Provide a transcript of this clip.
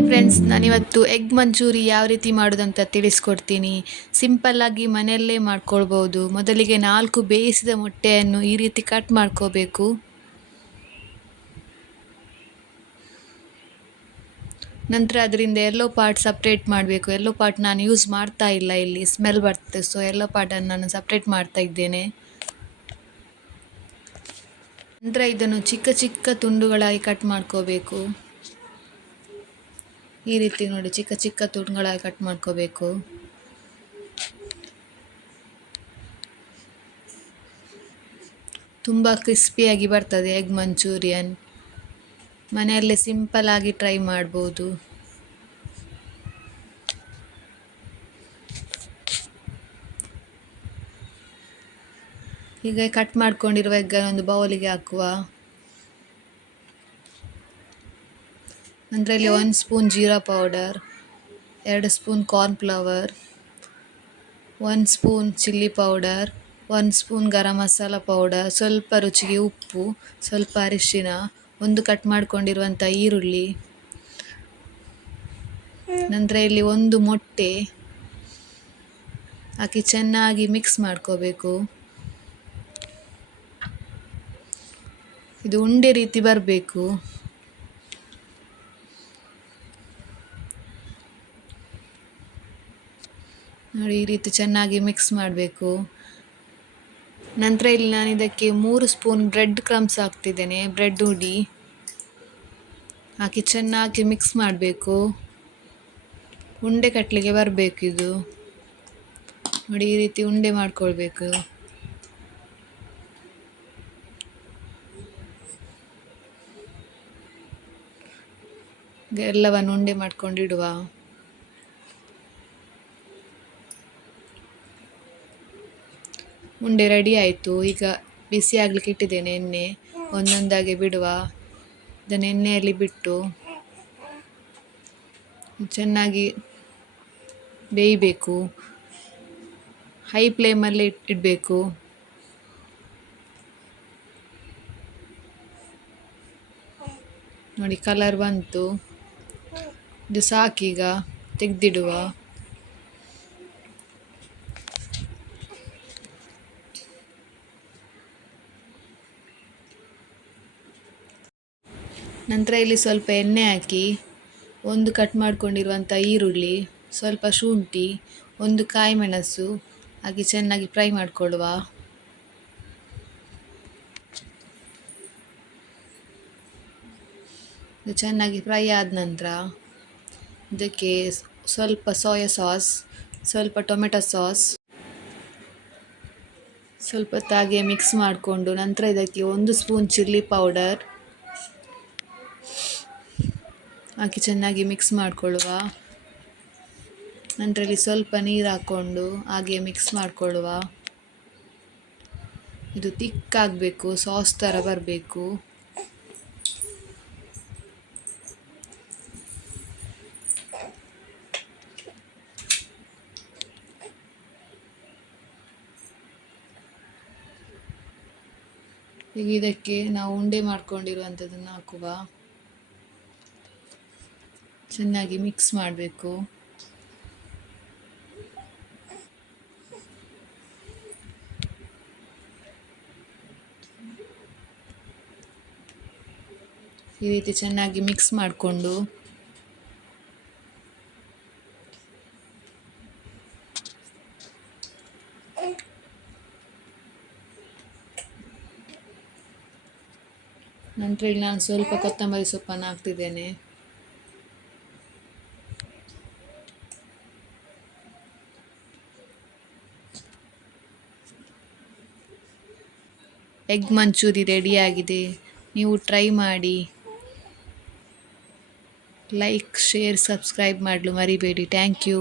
Hi friends, ನಾನಿವತ್ತು egg manchurian ಯಾವ ರೀತಿ ಮಾಡೋದಂತ ತಿಳಿಸ್ಕೊಡ್ತೀನಿ. ಸಿಂಪಲ್ಲಾಗಿ ಮನೆಯಲ್ಲೇ ಮಾಡ್ಕೊಳ್ಬೋದು. ಮೊದಲಿಗೆ 4 ಬೇಯಿಸಿದ ಮೊಟ್ಟೆಯನ್ನು ಈ ರೀತಿ ಕಟ್ ಮಾಡ್ಕೋಬೇಕು. ನಂತರ ಅದರಿಂದ ಎಲ್ಲೋ ಪಾರ್ಟ್ ಸಪ್ರೇಟ್ ಮಾಡಬೇಕು. ಎಲ್ಲೋ ಪಾರ್ಟ್ ನಾನು ಯೂಸ್ ಮಾಡ್ತಾ ಇಲ್ಲ, ಇಲ್ಲಿ ಸ್ಮೆಲ್ ಬರ್ತದೆ. ಸೊ ಎಲ್ಲೋ ಪಾರ್ಟನ್ನು ನಾನು ಸಪ್ರೇಟ್ ಮಾಡ್ತಾ ಇದ್ದೇನೆ. ನಂತರ ಇದನ್ನು ಚಿಕ್ಕ ಚಿಕ್ಕ ತುಂಡುಗಳಾಗಿ ಕಟ್ ಮಾಡ್ಕೋಬೇಕು. ಈ ರೀತಿ ನೋಡಿ, ಚಿಕ್ಕ ಚಿಕ್ಕ ತುಂಡುಗಳಾಗಿ ಕಟ್ ಮಾಡ್ಕೋಬೇಕು. ತುಂಬ ಕ್ರಿಸ್ಪಿಯಾಗಿ ಬರ್ತದೆ ಎಗ್ ಮಂಚೂರಿಯನ್. ಮನೆಯಲ್ಲೇ ಸಿಂಪಲ್ ಆಗಿ ಟ್ರೈ ಮಾಡ್ಬೋದು. ಈಗ ಕಟ್ ಮಾಡ್ಕೊಂಡಿರುವ ಎಗ್ಗನ್ನು ಒಂದು ಬೌಲಿಗೆ ಹಾಕುವ. ಅದರಲ್ಲಿ 1 ಸ್ಪೂನ್ ಜೀರಾ powder, 2 spoon cornflour, 1 spoon chilli powder, 1 spoon garam masala powder, ಸ್ವಲ್ಪ ರುಚಿಗೆ ಉಪ್ಪು, ಸ್ವಲ್ಪ ಅರಿಶಿನ, ಒಂದು ಕಟ್ ಮಾಡ್ಕೊಂಡಿರುವಂಥ ಈರುಳ್ಳಿ. ನಂತರ ಇಲ್ಲಿ 1 ಮೊಟ್ಟೆ ಹಾಕಿ ಚೆನ್ನಾಗಿ ಮಿಕ್ಸ್ ಮಾಡ್ಕೋಬೇಕು. ಇದು ಉಂಡೆ ರೀತಿ ಬರಬೇಕು. ನೋಡಿ, ಈ ರೀತಿ ಚೆನ್ನಾಗಿ ಮಿಕ್ಸ್ ಮಾಡಬೇಕು. ನಂತರ ಇಲ್ಲಿ ನಾನು ಇದಕ್ಕೆ 3 ಸ್ಪೂನ್ ಬ್ರೆಡ್ ಕ್ರಮ್ಸ್ ಹಾಕ್ತಿದ್ದೇನೆ. ಬ್ರೆಡ್ ಹುಡಿ ಹಾಕಿ ಚೆನ್ನಾಗಿ ಮಿಕ್ಸ್ ಮಾಡಬೇಕು. ಉಂಡೆ ಕಟ್ಟಲಿಕ್ಕೆ ಬರಬೇಕು ಇದು. ನೋಡಿ, ಈ ರೀತಿ ಉಂಡೆ ಮಾಡ್ಕೊಳ್ಬೇಕು. ಎಲ್ಲವನ್ನು ಉಂಡೆ ಮಾಡ್ಕೊಂಡಿಡುವ. ಉಂಡೆ ರೆಡಿ ಆಯಿತು. ಈಗ ಬಿಸಿ ಆಗಲಿಕ್ಕೆ ಇಟ್ಟಿದ್ದೇನೆ ಎಣ್ಣೆ. ಒಂದೊಂದಾಗಿ ಬಿಡುವ. ಇದನ್ನು ಎಣ್ಣೆಯಲ್ಲಿ ಬಿಟ್ಟು ಚೆನ್ನಾಗಿ ಬೇಯಬೇಕು. ಹೈ ಫ್ಲೇಮಲ್ಲಿ ಇಡಬೇಕು. ನೋಡಿ, ಕಲರ್ ಬಂತು. ಇದು ಸಾಕೀಗ, ತೆಗೆದಿಡುವ. ನಂತರ ಇಲ್ಲಿ ಸ್ವಲ್ಪ ಎಣ್ಣೆ ಹಾಕಿ 1 ಕಟ್ ಮಾಡ್ಕೊಂಡಿರುವಂಥ ಈರುಳ್ಳಿ, ಸ್ವಲ್ಪ ಶುಂಠಿ, 1 ಕಾಯಿ ಮೆಣಸು ಹಾಕಿ ಚೆನ್ನಾಗಿ ಫ್ರೈ ಮಾಡಿಕೊಳ್ಳುವ. ಇದು ಚೆನ್ನಾಗಿ ಫ್ರೈ ಆದ ನಂತರ ಇದಕ್ಕೆ ಸ್ವಲ್ಪ ಸೋಯಾ ಸಾಸ್, ಸ್ವಲ್ಪ ಟೊಮೆಟೊ ಸಾಸ್, ಸ್ವಲ್ಪ ಹೊತ್ತಾಗೆ ಮಿಕ್ಸ್ ಮಾಡಿಕೊಂಡು ನಂತರ ಇದಕ್ಕೆ 1 ಸ್ಪೂನ್ ಚಿಲ್ಲಿ ಪೌಡರ್ ಹಾಕಿ ಚೆನ್ನಾಗಿ ಮಿಕ್ಸ್ ಮಾಡಿಕೊಳ್ಳುವ. ನಂತರ ಇಲ್ಲಿ ಸ್ವಲ್ಪ ನೀರು ಹಾಕ್ಕೊಂಡು ಹಾಗೆ ಮಿಕ್ಸ್ ಮಾಡಿಕೊಳ್ಳುವ. ಇದು ತಿಕ್ಕಾಗಬೇಕು, ಸಾಸ್ ಥರ ಬರಬೇಕು. ಈಗ ಇದಕ್ಕೆ ನಾವು ಉಂಡೆ ಮಾಡ್ಕೊಂಡಿರುವಂಥದ್ದನ್ನು ಹಾಕುವ. ಚೆನ್ನಾಗಿ ಮಿಕ್ಸ್ ಮಾಡಬೇಕು. ಈ ರೀತಿ ಚೆನ್ನಾಗಿ ಮಿಕ್ಸ್ ಮಾಡಿಕೊಂಡು ನಂತರ ಇಲ್ಲಿ ನಾನು ಸ್ವಲ್ಪ ಕೊತ್ತಂಬರಿ ಸೊಪ್ಪನ್ನು ಹಾಕ್ತಿದ್ದೇನೆ. ಎಗ್ ಮಂಚೂರಿ ರೆಡಿಯಾಗಿದೆ. ನೀವು ಟ್ರೈ ಮಾಡಿ. ಲೈಕ್, ಶೇರ್, ಸಬ್ಸ್ಕ್ರೈಬ್ ಮಾಡಲು ಮರಿಬೇಡಿ. Thank you.